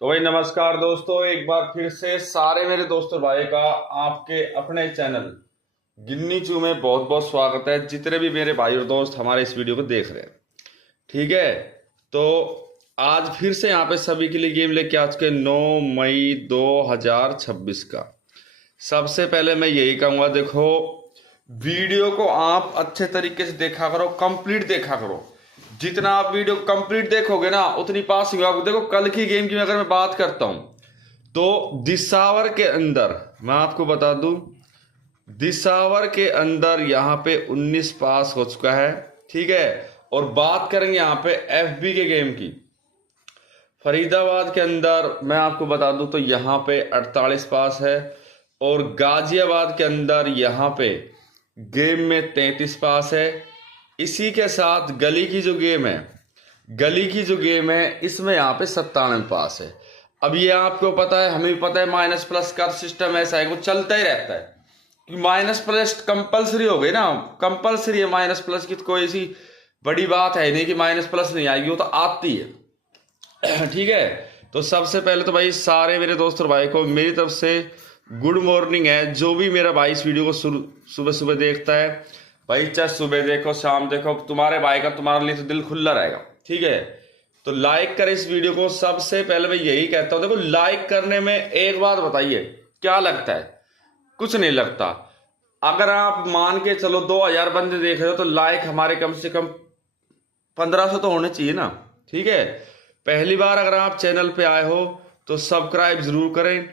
तो भाई नमस्कार दोस्तों, एक बार फिर से सारे मेरे दोस्तों भाई का आपके अपने चैनल गिन्नी चू में बहुत बहुत स्वागत है। जितने भी मेरे भाई और दोस्त हमारे इस वीडियो को देख रहे हैं, ठीक है। तो आज फिर से यहाँ पे सभी के लिए गेम लेके आज के 9 मई 2026 का। सबसे पहले मैं यही कहूँगा, देखो वीडियो को आप अच्छे तरीके से देखा करो, कंप्लीट देखा करो। जितना आप वीडियो कंप्लीट देखोगे ना उतनी पासिंग आपको। देखो कल की गेम की अगर मैं बात करता हूं तो दिसावर के अंदर मैं आपको बता दूं, दिसावर के अंदर यहाँ पे 19 पास हो चुका है, ठीक है। और बात करेंगे यहाँ पे एफबी के गेम की, फरीदाबाद के अंदर मैं आपको बता दूं तो यहाँ पे 48 पास है। और गाजियाबाद के अंदर यहाँ पे गेम में 33 पास है। इसी के साथ गली की जो गेम है, गली की जो गेम है इसमें यहाँ पे 97 पास है। अब ये आपको पता है, हमें भी पता है, माइनस प्लस का सिस्टम ऐसा है वो चलता ही रहता है कि माइनस प्लस कंपलसरी हो गई ना, कंपलसरी है माइनस प्लस की। तो कोई ऐसी बड़ी बात है नहीं कि माइनस प्लस नहीं आएगी, वो तो आती है ठीक है। तो सबसे पहले तो भाई सारे मेरे दोस्त और भाई को मेरी तरफ से गुड मॉर्निंग है। जो भी मेरा भाई इस वीडियो को सुबह सुबह देखता है भाई, चाहे सुबह देखो शाम देखो, तुम्हारे भाई का तुम्हारे लिए तो दिल खुला रहेगा, ठीक है। तो लाइक करें इस वीडियो को। सबसे पहले मैं यही कहता हूं, देखो लाइक करने में एक बात बताइए क्या लगता है, कुछ नहीं लगता। अगर आप मान के चलो 2000 बंदे देख रहे हो तो लाइक हमारे कम से कम 1500 तो होने चाहिए ना, ठीक है। पहली बार अगर आप चैनल पे आए हो तो सब्सक्राइब जरूर करें।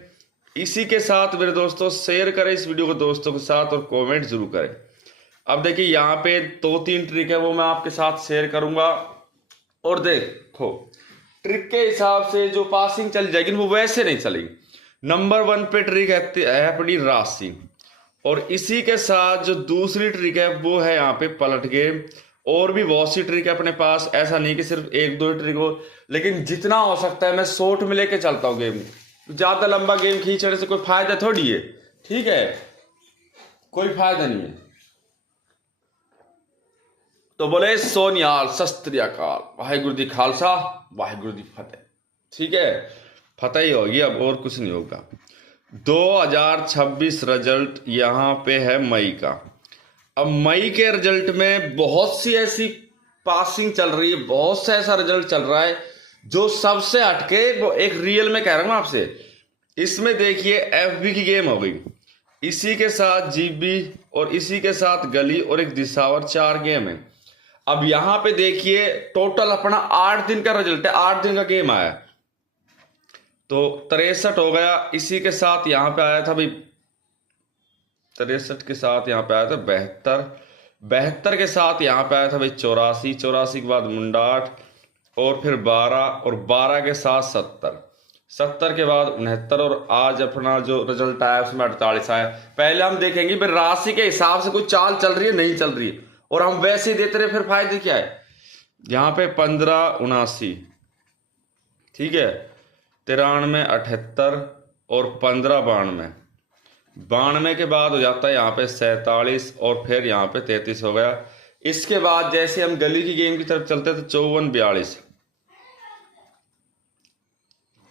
इसी के साथ मेरे दोस्तों शेयर करें इस वीडियो को दोस्तों के साथ और कमेंट जरूर करें। अब देखिए यहाँ पे 2-3 ट्रिक है वो मैं आपके साथ शेयर करूंगा, और देखो ट्रिक के हिसाब से जो पासिंग चल जाएगी वो वैसे नहीं चलेगी। नंबर 1 पे ट्रिक है अपनी राशि, और इसी के साथ जो दूसरी ट्रिक है वो है यहाँ पे पलट गेम। और भी बहुत सी ट्रिक है अपने पास, ऐसा नहीं कि सिर्फ 1-2 ट्रिक हो, लेकिन जितना हो सकता है मैं शॉर्ट में लेके चलता हूँ गेम। ज्यादा लंबा गेम खींचने से कोई फायदा थोड़ी है, ठीक है, कोई फायदा नहीं है। तो बोले सोनियाल सत श्री अकाल, वाहिगुरु दी खालसा वाहिगुरु दी फतेह, ठीक है। फतेह ही होगी, अब और कुछ नहीं होगा। 2026 रिजल्ट यहाँ पे है मई का। अब मई के रिजल्ट में बहुत सी ऐसी पासिंग चल रही है, बहुत सा ऐसा रिजल्ट चल रहा है जो सबसे हटके, वो एक रियल में कह रहा हूं आपसे। इसमें देखिए एफबी की गेम हो गई, इसी के साथ जीबी, और इसी के साथ गली, और एक दिसावर, 4 गेम है। अब यहां पे देखिए टोटल अपना 8 दिन का रिजल्ट है, 8 दिन का गेम आया तो 63 हो गया। इसी के साथ यहां पे आया था भाई 63 के साथ यहां पे आया था 72, 72 के साथ यहां पे आया था भाई 84, 84 के बाद मुंडाट, और फिर 12, और 12 के साथ 70, 70 के बाद 69, और आज अपना जो रिजल्ट आया उसमें 48 आया। पहले हम देखेंगे फिर राशि के हिसाब से कोई चाल चल रही है नहीं चल रही है, और हम वैसे ही देते रहे, फिर फायदे क्या है। यहाँ पे 1579, ठीक है, 93, 78, और 15, 92, 92 के बाद हो जाता है यहाँ पे 47, और फिर यहाँ पे 33 हो गया। इसके बाद जैसे हम गली की गेम की तरफ चलते तो 54, 42,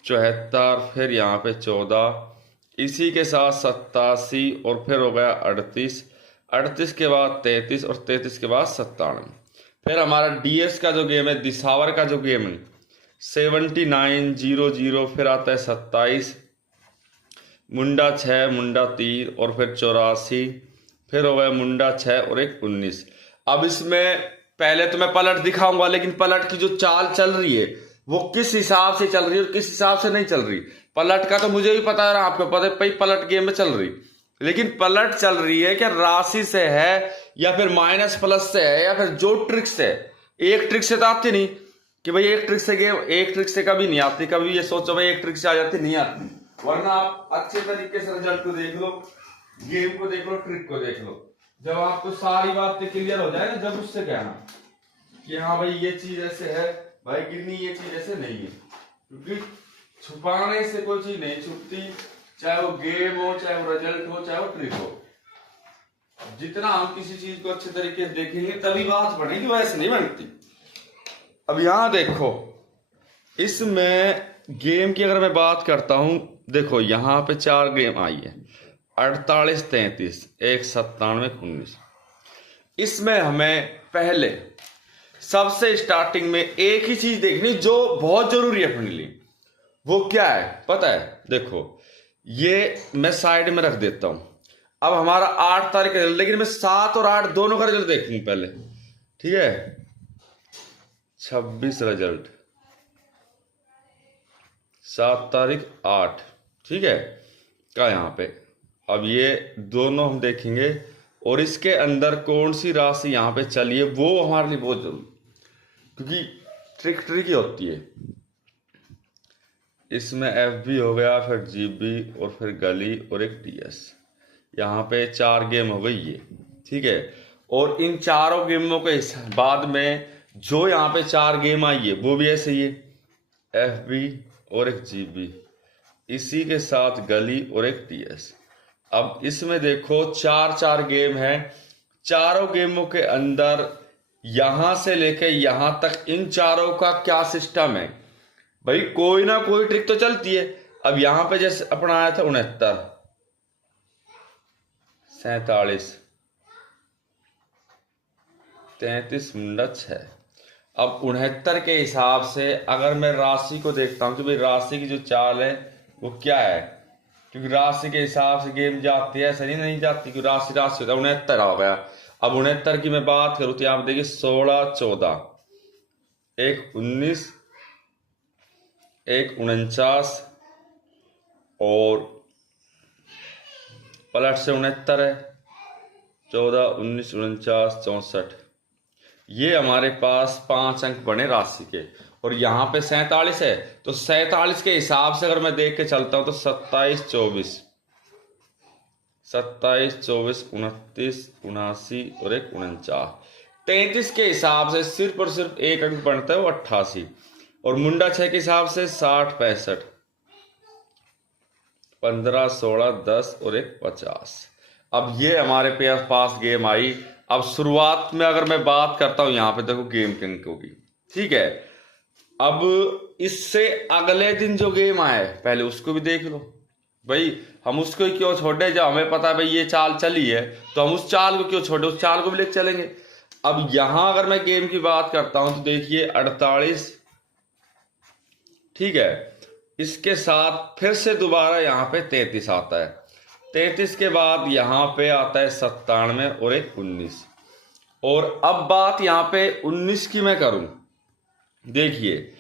74, फिर यहाँ पे 14, इसी के साथ 87, और फिर हो गया 38, 38 के बाद 33, और 33 के बाद 97। फिर हमारा डीएस का जो गेम है, दिसावर का जो गेम है, 79, 00, फिर आता है 27, मुंडा 6, मुंडा 3, और फिर 84, फिर हो गया मुंडा 6, और एक 19। अब इसमें पहले तो मैं पलट दिखाऊंगा, लेकिन पलट की जो चाल चल रही है वो किस हिसाब से चल रही है और किस हिसाब से नहीं चल रही, पलट का तो मुझे भी पता है, आपको पता है भाई पलट गेम में चल रही। लेकिन पलट चल रही है क्या राशि से है, या फिर माइनस प्लस से है, या फिर जो ट्रिक से। एक ट्रिक से तो आती नहीं कि भाई एक ट्रिक से गेम, एक ट्रिक से कभी नहीं आती। कभी ये सोचो भाई एक ट्रिक से आ जाती, नहीं आती। वरना आप अच्छे तरीके से रिजल्ट को देख लो, गेम को देख लो, ट्रिक को देख लो। जब आपको सारी बातें क्लियर हो जाए ना, जब उससे कहना कि हाँ भाई ये चीज ऐसे है, भाई गिरनी ये चीज ऐसे नहीं है। क्योंकि छुपाने से कोई चीज नहीं छुपती, चाहे वो गेम हो, चाहे वो रिजल्ट हो, चाहे वो ट्रिक हो। जितना हम किसी चीज को अच्छे तरीके से देखेंगे तभी बात बनेगी, वैसे नहीं बनती। अब यहां देखो, इसमें गेम की अगर मैं बात करता हूं, देखो यहाँ पे 4 गेम आई है, 48, 33, 1, 97, 19। इसमें हमें पहले सबसे स्टार्टिंग में एक ही चीज देखनी जो बहुत जरूरी है अपने लिए। वो क्या है पता है? देखो ये मैं साइड में रख देता हूं। अब हमारा 8 तारीख का, लेकिन मैं 7 और 8 दोनों का रिजल्ट देखूं पहले, ठीक है? 26 रिजल्ट, 7 तारीख 8, ठीक है का यहाँ पे। अब ये दोनों हम देखेंगे और इसके अंदर कौन सी राशि यहाँ पे चली है वो हमारे लिए बहुत जरूरी, क्योंकि ट्रिकी होती है। इसमें एफ बी हो गया, फिर जी बी और फिर गली और एक टी एस। यहाँ पे 4 गेम हो गई ये, ठीक है? और इन चारों गेमों के बाद में जो यहाँ पे 4 गेम आई है वो भी ऐसे ही है, एफ बी और एक जी बी, इसी के साथ गली और एक टी एस। अब इसमें देखो 4 गेम है, चारों गेमों के अंदर यहां से लेके यहां तक इन चारों का क्या सिस्टम है भाई, कोई ना कोई ट्रिक तो चलती है। अब यहां पे जैसे अपना आया था 69, 47, 33, मुंडा 6। अब 69 के हिसाब से अगर मैं राशि को देखता हूं कि भाई राशि की जो चाल है वो क्या है, क्योंकि राशि के हिसाब से गेम जाती है, ऐसा नहीं जाती, क्योंकि राशि राशि होता है। 69 आ गया। अब 69 की मैं बात करूं तो यहाँ पे देखिए 16, 14, 1, 19, 1, 49 और पलट से 69 है, 14, 19, 49, 64। ये हमारे पास 5 अंक बने राशि के। और यहाँ पे 47 है, तो 47 के हिसाब से अगर मैं देख के चलता हूं तो 27, 24, 27, 24, 29, 79 और एक 49। 33 के हिसाब से सिर्फ और सिर्फ एक अंक बनता है, वो 88। और मुंडा 6 के हिसाब से 60, 65, 15, 16, 10 और एक 50। अब ये हमारे पास गेम आई। अब शुरुआत में अगर मैं बात करता हूं, यहाँ पे देखो गेम के अंकों की, ठीक है? अब इससे अगले दिन जो गेम आए पहले उसको भी देख लो भाई। हम उसको क्यों छोड़े? जब हमें पता है भाई ये चाल चली है तो हम उस चाल को क्यों छोड़े, उस चाल को भी लेकर चलेंगे। अब यहां अगर मैं गेम की बात करता हूं तो देखिए 48, ठीक है? इसके साथ फिर से दोबारा यहाँ पे 33 आता है, 33 के बाद यहाँ पे आता है 97 और एक 19। और अब बात यहाँ पे 19 की मैं करूं, देखिए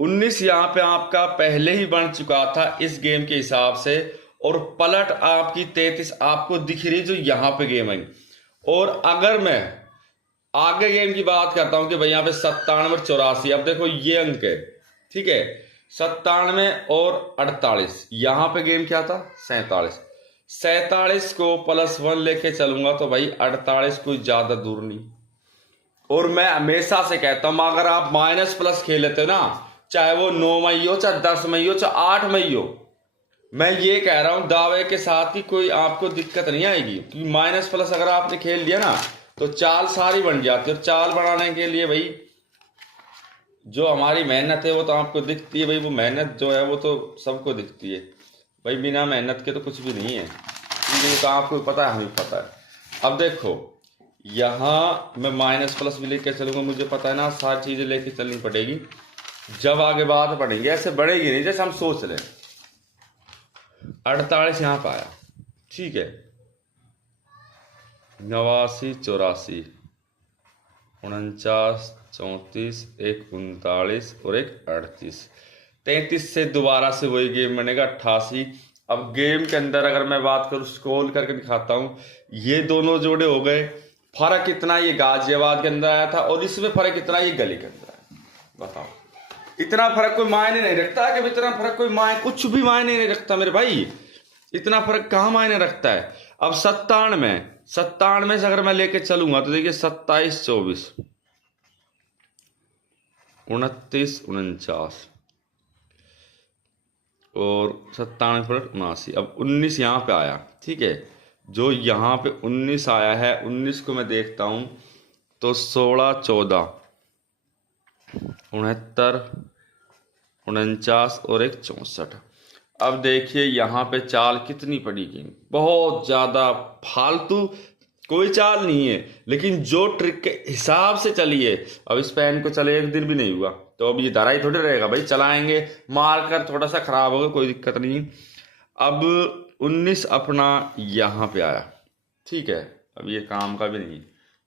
19 यहाँ पे आपका पहले ही बन चुका था इस गेम के हिसाब से, और पलट आपकी 33 आपको दिख रही जो यहाँ पे गेम आई। और अगर मैं आगे गेम की बात करता हूं कि भाई यहाँ पे 97 और 84, अब देखो ये अंक है, ठीक है? 97 और 48, यहाँ पे गेम क्या था? 47। 47 को +1 लेके चलूंगा तो भाई 48 कोई ज्यादा दूर नहीं। और मैं हमेशा से कहता हूं अगर आप माइनस प्लस खेल लेते हो ना, चाहे वो 9 मई हो, चाहे 10 मई हो, चाहे 8 मई हो, मैं ये कह रहा हूं दावे के साथ कि कोई आपको दिक्कत नहीं आएगी, क्योंकि माइनस प्लस अगर आपने खेल लिया ना तो चाल सारी बन जाती है। और चाल बनाने के लिए भाई जो हमारी मेहनत है वो तो आपको दिखती है भाई, वो मेहनत जो है वो तो सबको दिखती है भाई, बिना मेहनत के तो कुछ भी नहीं है। ये तो आपको पता है, हमें पता है। अब देखो यहाँ मैं माइनस प्लस भी लेके चलूंगा, मुझे पता है ना सारी चीजें लेके चलनी पड़ेगी, जब आगे बात बढ़ेंगे ऐसे बढ़ेगी नहीं जैसे हम सोच रहे। 48 यहाँ पे आया, ठीक है? 89, 84, 49, 34, एक 39 और एक 38। 33 से दोबारा से वही गेम बनेगा 88। अब गेम के अंदर अगर मैं बात करूं, स्क्रॉल करके दिखाता हूं, ये दोनों जोड़े हो गए। फर्क कितना ये गाजियाबाद के अंदर आया था और इसमें फर्क कितना ये गली के अंदर आया, बताओ? इतना फर्क कोई मायने नहीं रखता कि इतना फर्क कोई कुछ भी मायने नहीं रखता मेरे भाई, इतना फर्क कहाँ मायने रखता है। अब 97 से अगर मैं लेके चलूंगा तो देखिए 27, 24, 29, 49 और 97 + 79। अब 19 यहाँ पे आया, ठीक है? जो यहाँ पे 19 आया है, 19 को मैं देखता हूं तो 16, 14, 69, 49 और एक 64। अब देखिए यहाँ पे चाल कितनी पड़ी गई, बहुत ज्यादा फालतू कोई चाल नहीं है, लेकिन जो ट्रिक के हिसाब से चलिए। अब इस पेन को चले 1 दिन भी नहीं हुआ, तो अब ये धरा ही थोड़ी रहेगा भाई, चलाएंगे मार कर, थोड़ा सा खराब होगा कोई दिक्कत नहीं। अब 19 अपना यहाँ पे आया, ठीक है। अब ये काम का भी नहीं,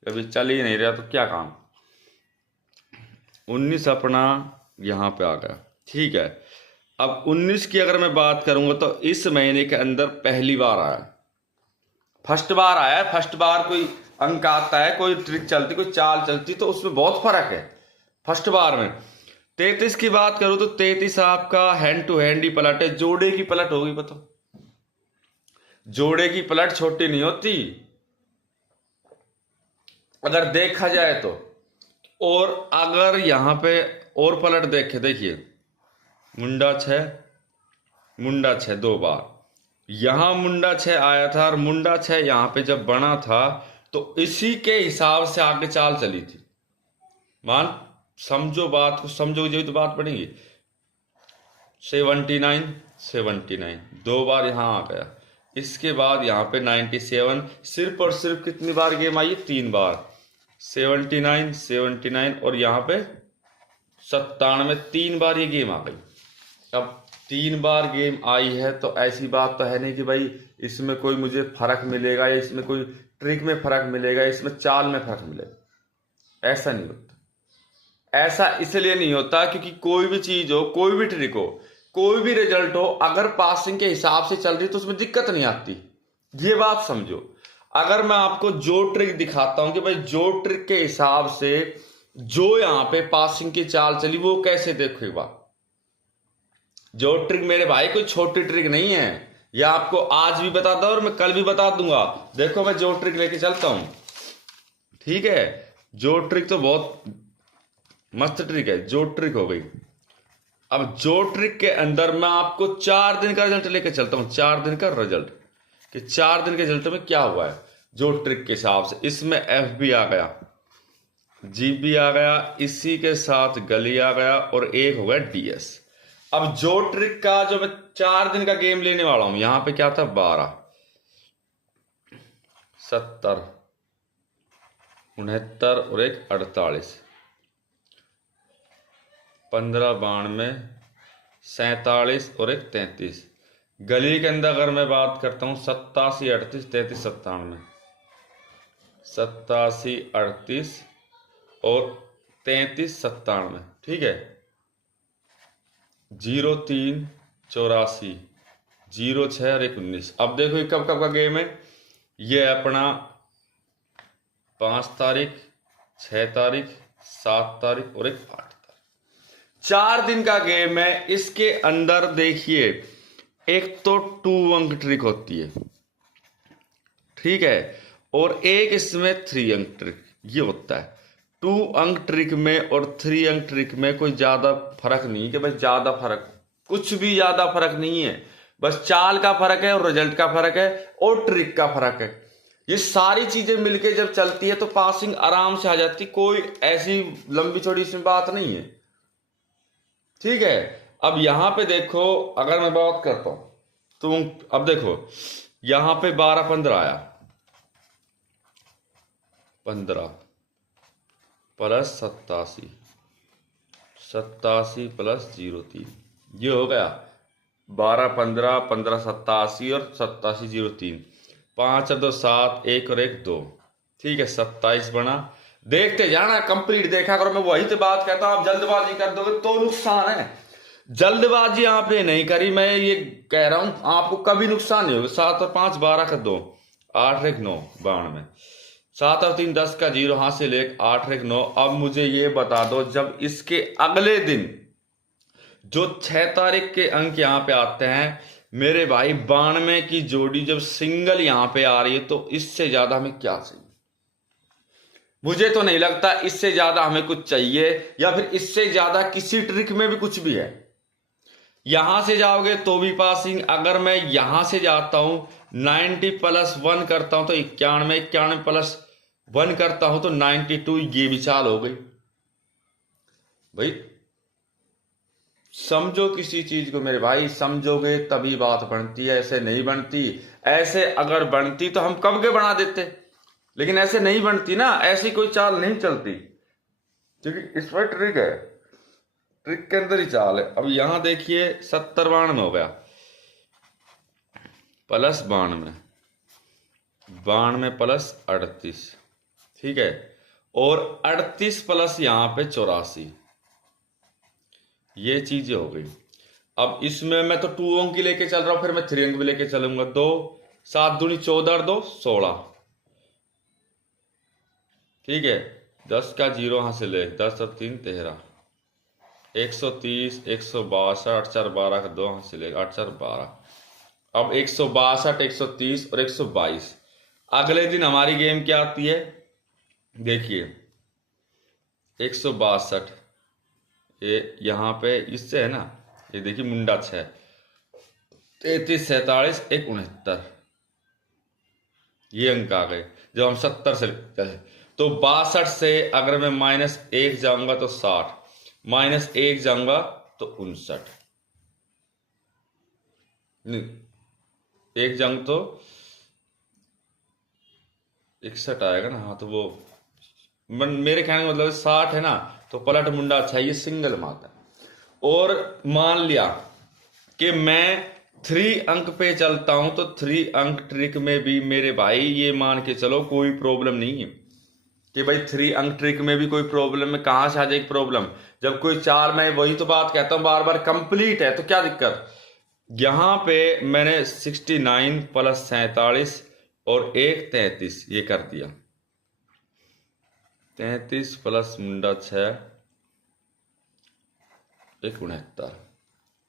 अभी चल ही नहीं रहा तो क्या काम। 19 अपना यहाँ पे आ गया, ठीक है। अब 19 की अगर मैं बात करूंगा तो इस महीने के अंदर पहली बार आया, फर्स्ट बार आया है। फर्स्ट बार कोई अंक आता है, कोई ट्रिक चलती, कोई चाल चलती, तो उसमें बहुत फर्क है फर्स्ट बार में। 33 की बात करूं तो 33 आपका हैंड टू हैंड ही पलट है, जोड़े की पलट होगी। बताओ, जोड़े की पलट छोटी नहीं होती अगर देखा जाए तो। और अगर यहां पे और पलट देखे, देखिए मुंडा 6 मुंडा 6 2 बार, यहां मुंडा 6 आया था और मुंडा 6 यहां पे जब बना था तो इसी के हिसाब से आगे चाल चली थी। मान समझो बात को, समझोगे जो तो बात पड़ेगी। 79 79 2 बार यहां आ गया, इसके बाद यहाँ पे 97, सिर्फ और सिर्फ कितनी बार गेम आई, 3 बार। 79 79 और यहाँ पे 97, 3 बार ये गेम आ गई। अब 3 बार गेम आई है तो ऐसी बात तो है नहीं कि भाई इसमें कोई मुझे फर्क मिलेगा, या इसमें कोई ट्रिक में फर्क मिलेगा, इसमें चाल में फर्क मिलेगा। ऐसा नहीं होता। ऐसा इसलिए नहीं होता क्योंकि कोई भी चीज हो, कोई भी ट्रिक हो, कोई भी रिजल्ट हो, अगर पासिंग के हिसाब से चल रही तो उसमें दिक्कत नहीं आती। ये बात समझो। अगर मैं आपको जो ट्रिक दिखाता हूं कि भाई जो ट्रिक के हिसाब से जो यहां पे पासिंग की चाल चली, वो कैसे देखो एक बार। जो ट्रिक मेरे भाई कोई छोटी ट्रिक नहीं है, यह आपको आज भी बता दूं और मैं कल भी बता दूंगा। देखो मैं जो ट्रिक लेके चलता हूं, ठीक है। जो ट्रिक तो बहुत मस्त ट्रिक है, जो ट्रिक हो गई। अब जो ट्रिक के अंदर मैं आपको 4 दिन का रिजल्ट लेके चलता हूं, 4 दिन का रिजल्ट, कि 4 दिन के रिजल्ट में क्या हुआ है जो ट्रिक के हिसाब से। इसमें एफ भी आ गया, जी भी आ गया, इसी के साथ गली आ गया और एक हो गया डीएस। अब जो ट्रिक का जो मैं 4 दिन का गेम लेने वाला हूं, यहां पे क्या था, 12 70 69 और एक 48, 15 92 47 और एक 33। गली के अंदर अगर मैं बात करता हूं 87 38 33 97, 87 38 और 33 97, ठीक है। 03 84 06 और 19। अब देखो ये कब कब का गेम है। ये अपना 5 तारीख 6 तारीख 7 तारीख और एक 8 तारीख, 4 दिन का गेम है। इसके अंदर देखिए एक तो 2 अंक ट्रिक होती है, ठीक है, और एक इसमें 3 अंक ट्रिक ये होता है। 2 अंक ट्रिक में और 3 अंक ट्रिक में कोई ज्यादा फर्क नहीं है कि भाई ज्यादा फर्क, कुछ भी ज्यादा फर्क नहीं है। बस चाल का फर्क है और रिजल्ट का फर्क है और ट्रिक का फर्क है। ये सारी चीजें मिलके जब चलती है तो पासिंग आराम से आ जाती, कोई ऐसी लंबी चौड़ी इसमें बात नहीं है, ठीक है। अब यहां पे देखो, अगर मैं बात करता हूं तो अब देखो यहां पे 12 15 आया, 15 प्लस 87 87 प्लस 03, ये हो गया 12 15 15 87 और 87 03, 5 और 2 7, 1 और 1 2, ठीक है। 27 बना। देखते जाना, कंप्लीट देखा करो। मैं वही तो बात कहता हूं, आप जल्दबाजी कर दोगे तो नुकसान है। जल्दबाजी आपने नहीं करी, मैं ये कह रहा हूं आपको कभी नुकसान नहीं होगा। 7 और 5 12 का 2, 8 और 1 9 92, 7 और 3 10 का 0 हासिल 1, 8 और 1 9। अब मुझे ये बता दो, जब इसके अगले दिन जो 6 तारीख के अंक यहां पे आते हैं मेरे भाई, 92 की जोड़ी जब सिंगल यहां पे आ रही है, तो इससे ज्यादा हमें क्या चाहिए। मुझे तो नहीं लगता इससे ज्यादा हमें कुछ चाहिए, या फिर इससे ज्यादा किसी ट्रिक में भी कुछ भी है। यहां से जाओगे तो भी पासिंग, अगर मैं यहां से जाता हूं 90 प्लस 1 करता हूं तो 91, 91 प्लस 1 करता हूं तो 92, ये भी चाल हो गई भाई। समझो किसी चीज को मेरे भाई, समझोगे तभी बात बनती है, ऐसे नहीं बनती। ऐसे अगर बनती तो हम कब के बना देते, लेकिन ऐसे नहीं बनती ना, ऐसी कोई चाल नहीं चलती, क्योंकि इसमें ट्रिक है, ट्रिक के अंदर ही चाल है। अब यहां देखिए 70 92 हो गया, प्लस 92, 92 प्लस 38, ठीक है, और 38 प्लस यहां पे 84, ये चीजें हो गई। अब इसमें मैं तो 2 अंक की लेके चल रहा हूं, फिर मैं 3 अंक भी लेके चलूंगा। 2 7 दूनी 14 और 2 16, ठीक है। 10 का 0 यहां से ले, 10 और 3 13, 130 162, 8 4 12 का 2 यहां से ले, 8 4 12। अब 162 130 और 122। अगले दिन हमारी गेम क्या आती है, देखिए 162, ये यहाँ पे इससे है ना, ये देखिए मुंडा 6, 33 47 1 69, ये अंक आ गए। जब हम 70 से चले तो 62 से अगर मैं -1 जाऊंगा तो 60, -1 जाऊंगा तो 59, एक जंग तो 61 आएगा ना। हाँ तो वो मेरे कहने का मतलब 60 है ना, तो पलट मुंडा अच्छा, ये सिंगल माता। और मान लिया कि मैं 3 अंक पे चलता हूं, तो 3 अंक ट्रिक में भी मेरे भाई ये मान के चलो कोई प्रॉब्लम नहीं है कि भाई 3 अंक ट्रिक में भी कोई प्रॉब्लम है। कहां से आ जाएगी प्रॉब्लम, जब कोई चाल, मैं वही तो बात कहता हूं बार बार, कंप्लीट है तो क्या दिक्कत। यहां पे मैंने 69 प्लस 47 और 1 33 ये कर दिया, 33 प्लस मुंडा 6 1 69।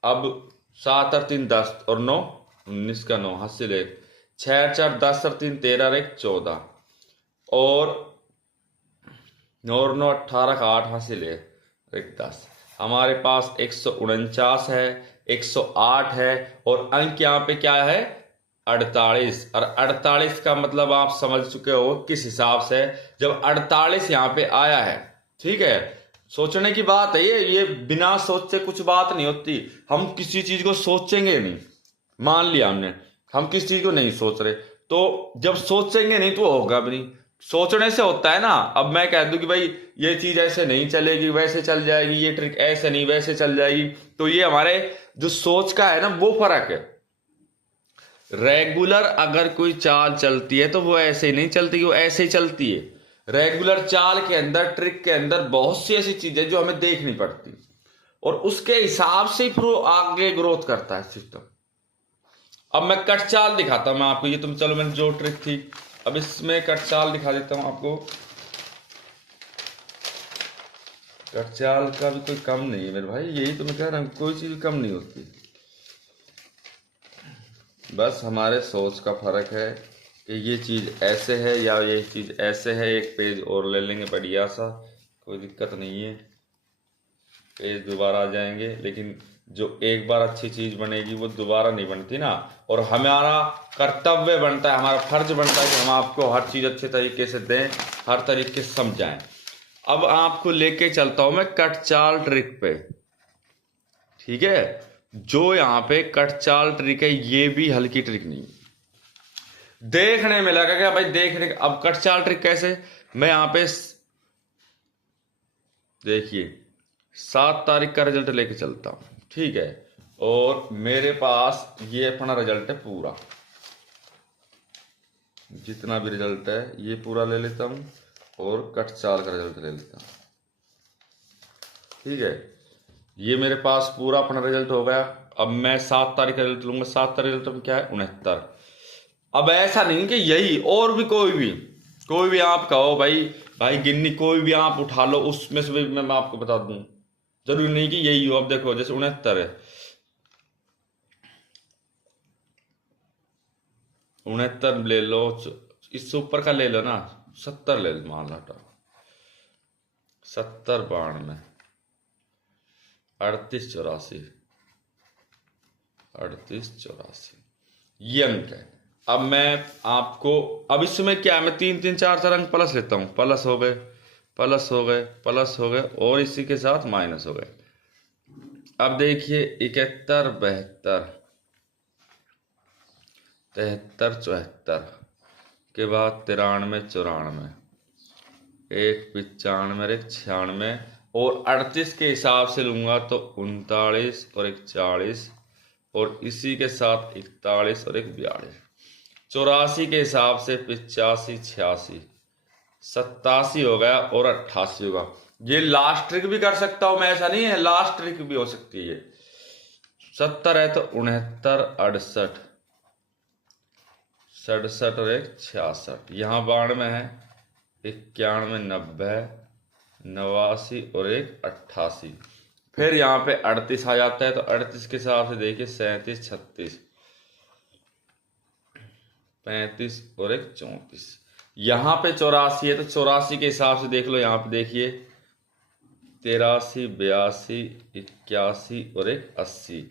अब 7 और 3 10 और 9 19 का 9 हासिल 1, 6 4 10 और 3 13 और 1 14, और 9 और 9 18 का 8 हासिल 1 10। हमारे पास 149 है, 108 है, और अंक यहाँ पे क्या है 48। और 48 का मतलब आप समझ चुके हो किस हिसाब से, जब 48 यहाँ पे आया है, ठीक है। सोचने की बात है ये बिना सोचे कुछ बात नहीं होती। हम किसी चीज को सोचेंगे नहीं, मान लिया हमने, हम किसी चीज को नहीं सोच रहे, तो जब सोचेंगे नहीं तो होगा भी नहीं। सोचने से होता है ना। अब मैं कह दूं कि भाई ये चीज ऐसे नहीं चलेगी, वैसे चल जाएगी, ये ट्रिक ऐसे नहीं वैसे चल जाएगी, तो ये हमारे जो सोच का है ना वो फर्क है। रेगुलर अगर कोई चाल चलती है तो वो ऐसे ही नहीं चलती, वो ऐसे ही चलती है। रेगुलर चाल के अंदर, ट्रिक के अंदर बहुत सी ऐसी चीजें जो हमें देखनी पड़ती, और उसके हिसाब से ही आगे ग्रोथ करता है सिस्टम। अब मैं कट चाल दिखाता हूं मैं आपको, ये तुम चलो मैंने जो ट्रिक थी, अब इसमें कट चाल दिखा देता हूं आपको। कट चाल का भी कोई कम नहीं है मेरे भाई, यही तो मैं कह रहा हूं, कोई चीज कम नहीं होती, बस हमारे सोच का फर्क है कि ये चीज ऐसे है या ये चीज ऐसे है। एक पेज और ले लेंगे बढ़िया सा, कोई दिक्कत नहीं है, पेज दोबारा आ जाएंगे। लेकिन जो एक बार अच्छी चीज बनेगी वो दोबारा नहीं बनती ना। और हमारा कर्तव्य बनता है, हमारा फर्ज बनता है कि हम आपको हर चीज अच्छे तरीके से दें, हर तरीके से समझाएं। अब आपको लेके चलता हूं मैं कट चाल ट्रिक पे, ठीक है। जो यहाँ पे कट चाल ट्रिक है ये भी हल्की ट्रिक नहीं, देखने में लगा क्या भाई, देखने। अब कट चाल ट्रिक कैसे, मैं यहाँ पे देखिए 7 तारीख का रिजल्ट लेके चलता हूं, ठीक है, और मेरे पास ये अपना रिजल्ट है पूरा, जितना भी रिजल्ट है ये पूरा ले लेता हूं, और कट चाल का रिजल्ट ले लेता हूं, ठीक है। ये मेरे पास पूरा अपना रिजल्ट हो गया। अब मैं 7 तारीख का रिजल्ट लूंगा। 7 तारीख रिजल्ट में क्या है 69। अब ऐसा नहीं कि यही, और भी कोई भी आप कहो भाई गिन्नी कोई भी आप उठा लो, उसमें से भी मैं आपको बता दूं, जरूरी नहीं कि यही हो। अब देखो जैसे 69 है, 69 ले लो, इससे ऊपर का ले लो ना, 70 ले लो, मान लो 70 92 38 84 38 84 ये अंक है। अब मैं आपको, अब इसमें क्या है, मैं 3 3 4 4 अंक प्लस लेता हूं, प्लस हो गए, प्लस हो गए, प्लस हो गए, और इसी के साथ माइनस हो गए। अब देखिए 71, 72, 73, 74 के बाद 93, 94, एक 95, एक 96 और 38 के हिसाब से लूंगा तो 39 और एक 40 और इसी के साथ 41 और एक 42, 84 के हिसाब से 85, 86, 87 हो गया और 88 होगा। ये लास्ट ट्रिक भी कर सकता हूं मैं, ऐसा नहीं है, लास्ट ट्रिक भी हो सकती है। 70 है तो 69, 68, 67 और एक 66, यहाँ 92 है, 91, 90, 89 और एक 88, फिर यहाँ पे 38 आ जाता है तो 38 के हिसाब से देखिए 37, 36, 35 और एक 34, यहाँ पे 84 है तो 84 के हिसाब से देख लो, यहाँ पे देखिए 83, 82, 81 और एक 80।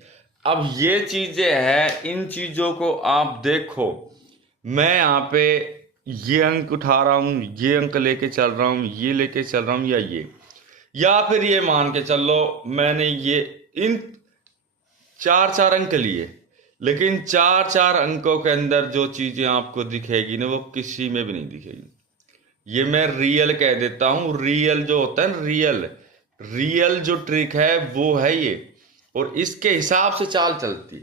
अब ये चीजें हैं, इन चीजों को आप देखो, मैं यहाँ पे ये अंक उठा रहा हूं, ये अंक लेके चल रहा हूं, ये लेके चल रहा हूं, या फिर ये मान के चल लो मैंने ये इन 4 अंक लिए, लेकिन 4 अंकों के अंदर जो चीजें आपको दिखेगी ना वो किसी में भी नहीं दिखेगी। ये मैं रियल कह देता हूं, रियल जो होता है ना, रियल जो ट्रिक है वो है ये, और इसके हिसाब से चाल चलती,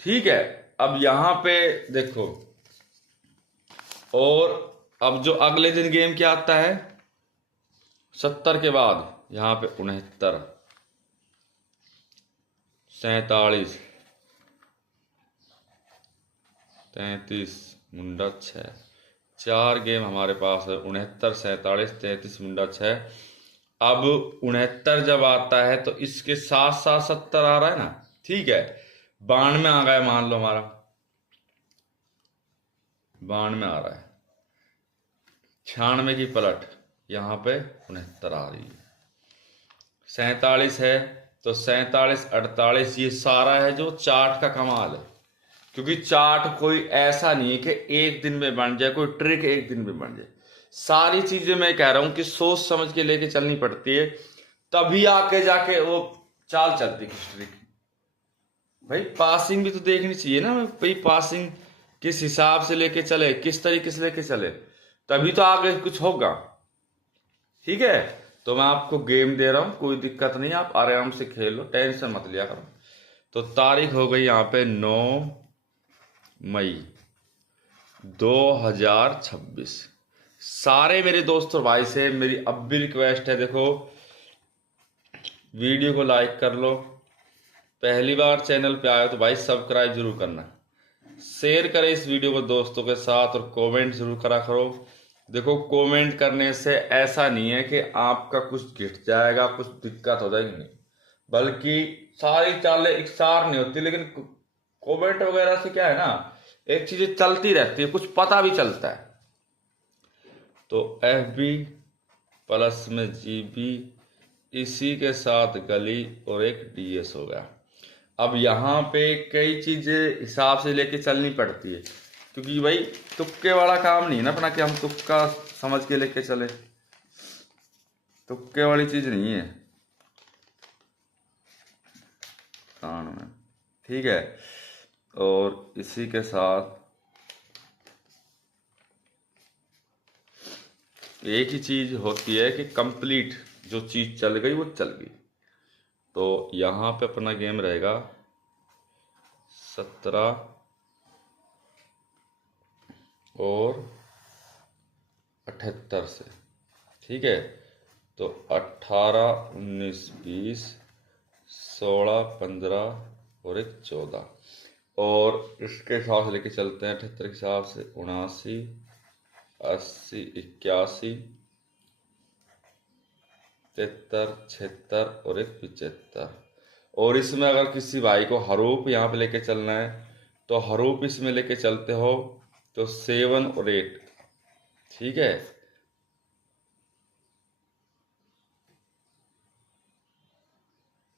ठीक है। अब यहां पे देखो, और अब जो अगले दिन गेम क्या आता है, 70 के बाद यहां पे 69, 47, 33, मुंडा 6, 4 गेम हमारे पास है, 69, 47, 33, मुंडा 6। अब 69 जब आता है तो इसके साथ साथ 70 आ रहा है ना, ठीक है। 92 आ गया मान लो हमारा, 92 आ रहा है, 96 की पलट यहाँ पे 69 आ रही है, 47 है तो 47, 48, ये सारा है जो चार्ट का कमाल है, क्योंकि चार्ट कोई ऐसा नहीं है कि एक दिन में बन जाए, कोई ट्रिक एक दिन में बन जाए। सारी चीजें मैं कह रहा हूं कि सोच समझ के लेके चलनी पड़ती है, तभी आके जाके वो चाल चलती कुछ ट्रिक। भाई पासिंग भी तो देखनी चाहिए ना भाई, पासिंग किस हिसाब से लेके चले, किस तरीके से लेके चले, तभी तो आगे कुछ होगा, ठीक है। तो मैं आपको गेम दे रहा हूं, कोई दिक्कत नहीं, आप आराम से खेल लो, टेंशन मत लिया करो। तो तारीख हो गई यहाँ पे 9 मई 2026। सारे मेरे दोस्त और भाई से मेरी अब भी रिक्वेस्ट है, देखो वीडियो को लाइक कर लो, पहली बार चैनल पे आए तो भाई सब्सक्राइब जरूर करना, शेयर करें इस वीडियो को दोस्तों के साथ, और कमेंट जरूर करा करो। देखो कमेंट करने से ऐसा नहीं है कि आपका कुछ गिर जाएगा, कुछ दिक्कत हो जाएगी, नहीं, बल्कि सारी चालें एक सार नहीं होती, लेकिन कमेंट वगैरह से क्या है ना, एक चीज चलती रहती है, कुछ पता भी चलता है। तो FB प्लस में GB, इसी के साथ गली और एक DS हो गया। अब यहाँ पे कई चीजें हिसाब से लेके चलनी पड़ती है, क्योंकि भाई तुक्के वाला काम नहीं है ना अपना कि हम तुक्का समझ के लेके चले, तुक्के वाली चीज नहीं है कान में, ठीक है। और इसी के साथ एक ही चीज होती है कि कंप्लीट जो चीज चल गई वो चल गई। तो यहाँ पे अपना गेम रहेगा 17 और 78 से, ठीक है। तो 18, 19, 20, 16, 15 और एक 14, और इसके हिसाब से लेके चलते हैं 78 के हिसाब से 79, 80, 81, 73, 76 और एक 75। और इसमें अगर किसी भाई को हरूप यहाँ पे लेके चलना है तो हरूप इसमें लेके चलते हो तो 7 और 8, ठीक है।